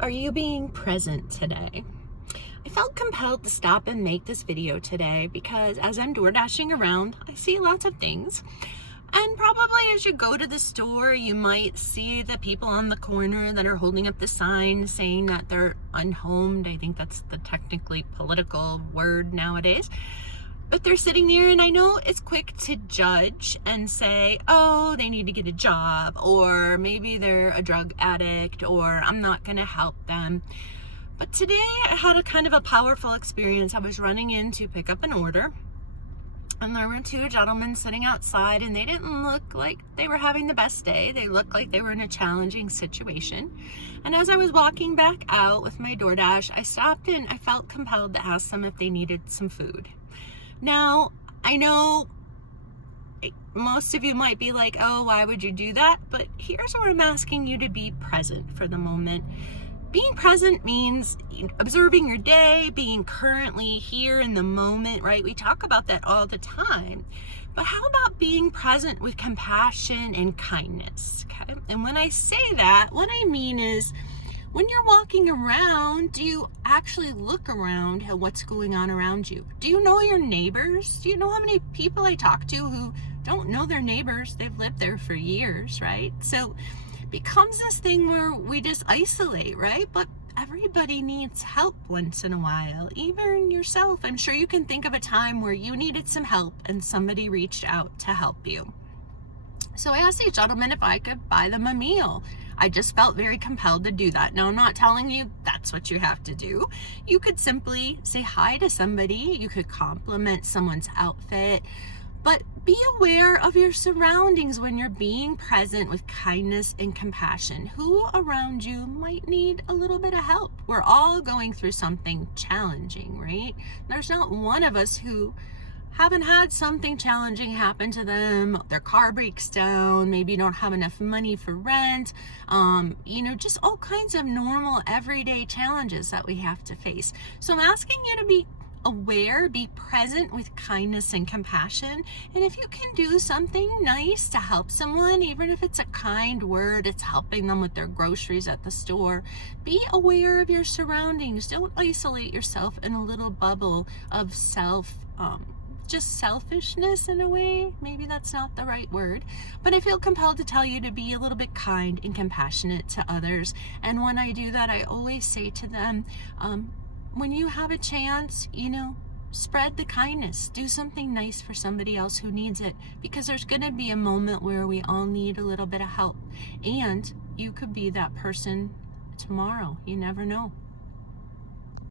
are you being present today? I felt compelled to stop and make this video today because as I'm door dashing around, I see lots of things. And probably as you go to the store, you might see the people on the corner that are holding up the sign saying that they're unhomed. I think that's the technically political word nowadays. But they're sitting there, and I know it's quick to judge and say, oh, they need to get a job, or maybe they're a drug addict, or I'm not going to help them. But today I had a kind of a powerful experience. I was running in to pick up an order, and there were two gentlemen sitting outside, and they didn't look like they were having the best day. They looked like they were in a challenging situation. And as I was walking back out with my DoorDash, I stopped and I felt compelled to ask them if they needed some food. Now, I know most of you might be like, oh, why would you do that? But here's where I'm asking you to be present for the moment. Being present means observing your day, being currently here in the moment, right? We talk about that all the time. But how about being present with compassion and kindness? Okay? And when I say that, what I mean is, when you're walking around, do you actually look around at what's going on around you? Do you know your neighbors? Do you know how many people I talk to who don't know their neighbors? They've lived there for years, right? So it becomes this thing where we just isolate, right? But everybody needs help once in a while, even yourself. I'm sure you can think of a time where you needed some help and somebody reached out to help you. So I asked the gentleman if I could buy them a meal. I just felt very compelled to do that. Now, I'm not telling you that's what you have to do. You could simply say hi to somebody. You could compliment someone's outfit. But be aware of your surroundings when you're being present with kindness and compassion. Who around you might need a little bit of help? We're all going through something challenging, right? There's not one of us who haven't had something challenging happen to them. Their car breaks down, maybe you don't have enough money for rent, just all kinds of normal everyday challenges that we have to face. So I'm asking you to be aware, be present with kindness and compassion. And if you can do something nice to help someone, even if it's a kind word, it's helping them with their groceries at the store, be aware of your surroundings. Don't isolate yourself in a little bubble of just selfishness in a way. Maybe that's not the right word, but I feel compelled to tell you to be a little bit kind and compassionate to others. And when I do that, I always say to them, when you have a chance, spread the kindness. Do something nice for somebody else who needs it, because there's going to be a moment where we all need a little bit of help. And you could be that person tomorrow. You never know.